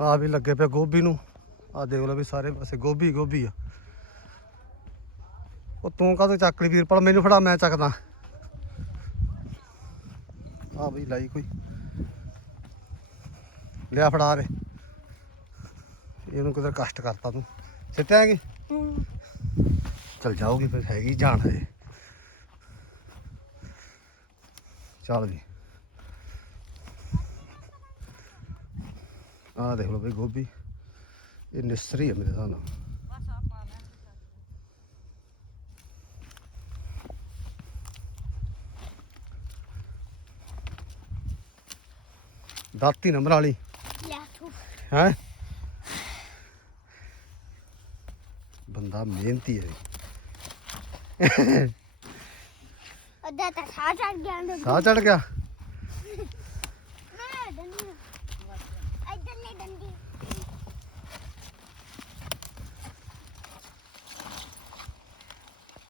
ਆ ਵੀ ਲੱਗੇ ਪਿਆ ਗੋਭੀ ਨੂੰ। ਆ ਦੇਖ ਲਓ ਵੀ ਸਾਰੇ ਪਾਸੇ ਗੋਭੀ ਗੋਭੀ ਆ। ਉਹ ਤੂੰ ਕਾਹਤੋਂ ਚੱਕ ਲਈ ਵੀਰਪਾਲ? ਮੈਨੂੰ ਫੜਾ, ਮੈਂ ਚੱਕਦਾ। ਆ ਬਈ ਲਾਈ ਕੋਈ। ਲਿਆ ਫੜਾ ਰੇ। ਇਹਨੂੰ ਕਿਧਰ ਕਸ਼ਟ ਕਰਤਾ ਤੂੰ? ਸਿੱਟਿਆਂਗੇ ਚਲ ਜਾਓਗੇ ਫਿਰ ਹੈਗੀ ਜਾਣ ਹੈ ਚੱਲ ਜੀ। ਆਹ ਦੇਖ ਲਓ ਬਈ ਗੋਭੀ। ਇਹ ਨਿਸਰੀ ਹੈ ਮੇਰੇ ਹਿਸਾਬ ਨਾਲ। ਦਾਤੀ ਨੰਬਰ ਵਾਲੀ ਹੈ? ਬੰਦਾ ਮਿਹਨਤੀ ਹੈ। ਉਹਦਾ ਤਾਂ ਸਾਹ ਚੜ ਗਿਆ ਸਾਹ ਚੜ ਗਿਆ?